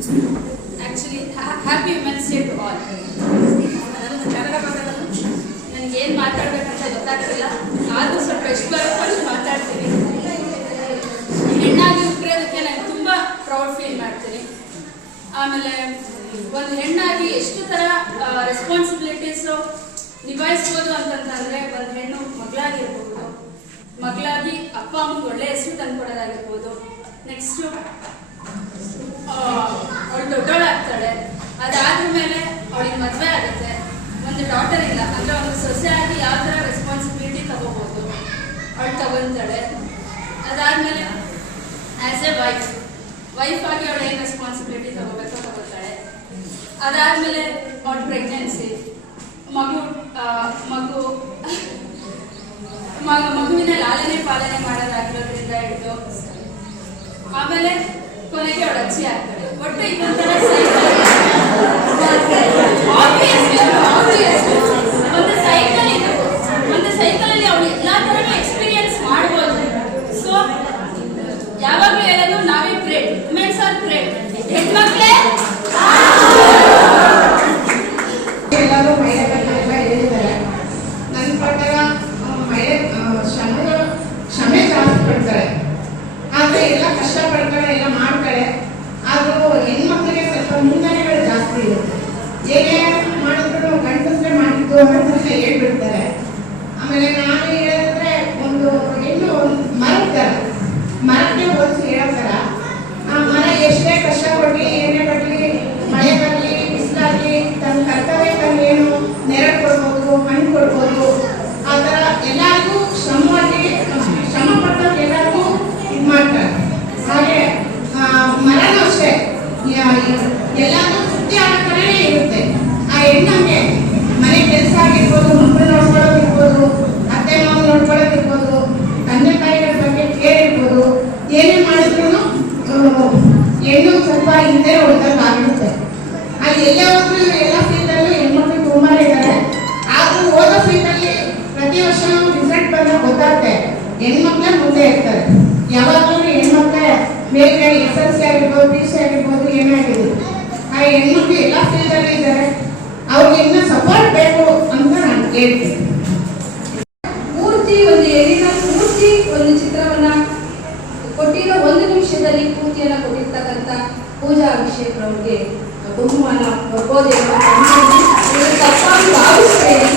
Actually happy women's day to all. ನನಗೇನು ಮಾತಾಡಬೇಕಂತ ಗೊತ್ತಾಗ್ತಿಲ್ಲ, ಆದರೂ ಸ್ವಲ್ಪ ಎಷ್ಟು ಬರುತ್ತೋ ಅಷ್ಟು ಮಾತಾಡ್ತೀನಿ. ಹೆಣ್ಣಾಗಿ ಹುಟ್ಟಿರೋದಕ್ಕೆ ನಾನು ತುಂಬ ಪ್ರೌಡ್ ಫೀಲ್ ಮಾಡ್ತೀನಿ. ಆಮೇಲೆ ಒಂದು ಹೆಣ್ಣಾಗಿ ಎಷ್ಟು ಥರ ರೆಸ್ಪಾನ್ಸಿಬಿಲಿಟೀಸು ನಿಭಾಯಿಸ್ಬೋದು ಅಂತಂತಂದರೆ, ಒಂದು ಹೆಣ್ಣು ಮಗಳಾಗಿರ್ಬೋದು, ಮಗಳಾಗಿ ಅಪ್ಪ ಅಮ್ಮಗೆ ಒಳ್ಳೆ ಹೆಸರು ತಂದುಕೊಡೋದಾಗಿರ್ಬೋದು. ನೆಕ್ಸ್ಟು ಅವಳು ದೊಡ್ಡವಳಾಗ್ತಾಳೆ, ಅದಾದ್ರ ಮೇಲೆ ಅವಳಿಗೆ ಮದುವೆ ಆಗುತ್ತೆ, ಒಂದು ಡಾಟರ್ ಇಲ್ಲ ಅಂದರೆ ಒಂದು ಸೊಸೆಯಾಗಿ ಯಾವ ಥರ ರೆಸ್ಪಾನ್ಸಿಬಿಲಿಟಿ ತಗೋಬೋದು ಅವಳು ತಗೊತಾಳೆ. ಅದಾದಮೇಲೆ ಆ್ಯಸ್ ಎ ವೈಫ್ ಆಗಿ ಅವಳು ಏನು ರೆಸ್ಪಾನ್ಸಿಬಿಲಿಟಿ ತಗೋತಾಳೆ. ಅದಾದಮೇಲೆ ಅವಳ ಪ್ರೆಗ್ನೆನ್ಸಿ, ಮಗುವಿನ ಲಾಲನೆ ಪಾಲನೆ ಮಾಡೋದಾಗಿರೋದ್ರಿಂದ ಹಿಡಿದು ಆಮೇಲೆ ಕೊನೆಗೆ ಅವಳು ಅಜ್ಜಿ ಆಗ್ತಾಳೆ. ಒಟ್ಟು ಇದೊಂಥರ ಒಂದು ಸೈಕಲ್ ಇದು. ಒಂದು ಸೈಕಲಲ್ಲಿ ಅವಳು ಎಲ್ಲ ಥರನೂ ಎಕ್ಸ್ಪೀರಿಯನ್ಸ್ ಮಾಡ್ಬೋದು. ಸೊ ಯಾವಾಗಲೂ ಹೇಳೋದು ನಾವೇ ಗ್ರೇಟ್, ವುಮೆನ್ಸ್ ಆರ್ ಗ್ರೇಟ್. ಹೆಣ್ಮಕ್ಳೇ ಎಲ್ಲರೂ ಮಹಿಳೆ ಬಗ್ಗೆ ಎಲ್ಲ ಹೇಳಿದ್ದಾರೆ. ನನ್ನ ಪ್ರಕಾರ ಮಹಿಳೆ ಕ್ಷಮೆ ಜಾಸ್ತಿ ಪಡ್ತಾರೆ, ಆದರೆ ಎಲ್ಲ ಕಷ್ಟಪಡ್ತಾರೆ, ಎಲ್ಲ ಮಾಡ್ತಾರೆ. ಆದರೂ ಹೆಣ್ಮಕ್ಳಿಗೆ ಸ್ವಲ್ಪ ಮುಂಜಾನೆಗಳು ಜಾಸ್ತಿ ಇರುತ್ತೆ. ಏನೇ ಮಾಡಿದ್ರು ಗಂಡಸರೇ ಮಾಡಿದ್ದು ಅಂತ ಹೇಳ್ಬಿಡ್ತಾರೆ. ಆಮೇಲೆ ನಾನು ಹೇಳಿದ್ರೆ ಒಂದು ಹೆಣ್ಣು ಮರಕ್ಕೆ ಹೋಲಿಸಿ ಹೇಳೋತರ, ಆ ಮರ ಎಷ್ಟೇ ಕಷ್ಟಪಟ್ಟು ಏನೇ ಬರಲಿ, ಮಳೆ ಬರಲಿ, ಬಿಸಿಲಾಗಲಿ, ತನ್ನ ಕರ್ತವ್ಯ ತನ್ನ ಏನು ನೆರಳು ಕೊಡ್ಬೋದು, ಹಣ್ಣು ಕೊಡ್ಬೋದು. ಆ ಥರ ಎಲ್ಲರಿಗೂ ಶ್ರಮ ಪಟ್ಟವ್ರು ಎಲ್ಲರಿಗೂ ಇದು ಮಾಡ್ತಾರೆ. ಹಾಗೆ ಮರನೂ ಅಷ್ಟೇ ಎಲ್ಲಾನು ತೃಪ್ತಿ ಆಗೋ ಥರನೇ ಇರುತ್ತೆ. ಆ ಹೆಣ್ಣಂಗೆ ಮನೆ ಕೆಲಸ ಆಗಿರ್ಬೋದು, ಮಕ್ಕಳು ನೋಡ್ಕೊಳ್ಳೋದಿರ್ಬೋದು, ಅತ್ತೆ ಮಾವು ನೋಡ್ಕೊಳ್ಳೋದಿರ್ಬೋದು, ತಂದೆ ತಾಯಿಗಳ ಬಗ್ಗೆ ಕೇರ್ ಇರ್ಬೋದು. ಏನೇ ಮಾಡಿದ್ರು ಹೆಣ್ಣು ಸ್ವಲ್ಪ ಹಿಂದೆ ಉಳಿದಾಗುತ್ತೆ. ಅಲ್ಲಿ ಎಲ್ಲೇ ಹೋದ್ರು ಎಲ್ಲ ಫೀಲ್ಡಲ್ಲೂ ಹೆಣ್ಮಕ್ಳು ತುಂಬಾ ಇದ್ದಾರೆ. ಆದರೂ ಓದೋ ಫೀಲ್ಡಲ್ಲಿ ಪ್ರತಿ ವರ್ಷ ರಿಸಲ್ಟ್ ಬಂದಾಗ ಗೊತ್ತಾಗುತ್ತೆ ಹೆಣ್ಮಕ್ಳೇ ಮುಂದೆ ಇರ್ತಾರೆ. ಯಾವಾಗಲೂ ಹೆಣ್ಮಕ್ಳೇ ಮೇಲ್ಗಡೆ SSLC ಆಗಿರ್ಬೋದು, PUC ಆಗಿರ್ಬೋದು, ಏನೇ ಆಗಿರ್ಬೋದು, ಆ ಹೆಣ್ಮಕ್ಳು ಎಲ್ಲ ಫೀಲ್ಡಲ್ಲಿ ಇದ್ದಾರೆ. ಅವ್ರಿಗೆ ಇನ್ನೂ ಸಪೋರ್ಟ್ ಬೇಕು ಅಂತ ನಾನು ಹೇಳ್ತೀನಿ. ಪೂರ್ತಿ ಒಂದು ಚಿತ್ರವನ್ನ ಕೊಟ್ಟಿರೋ 1 ನಿಮಿಷದಲ್ಲಿ ಪೂರ್ತಿಯನ್ನ ಕೊಟ್ಟಿರ್ತಕ್ಕಂಥ ಪೂಜಾ ಅಭಿಷೇಕ್ ಅವರಿಗೆ ಬಹುಮಾನ ಕೊಡ್ಬೋದೇನೋ ತಪ್ಪಾಗಿ ಭಾವಿಸ್ತೇನೆ.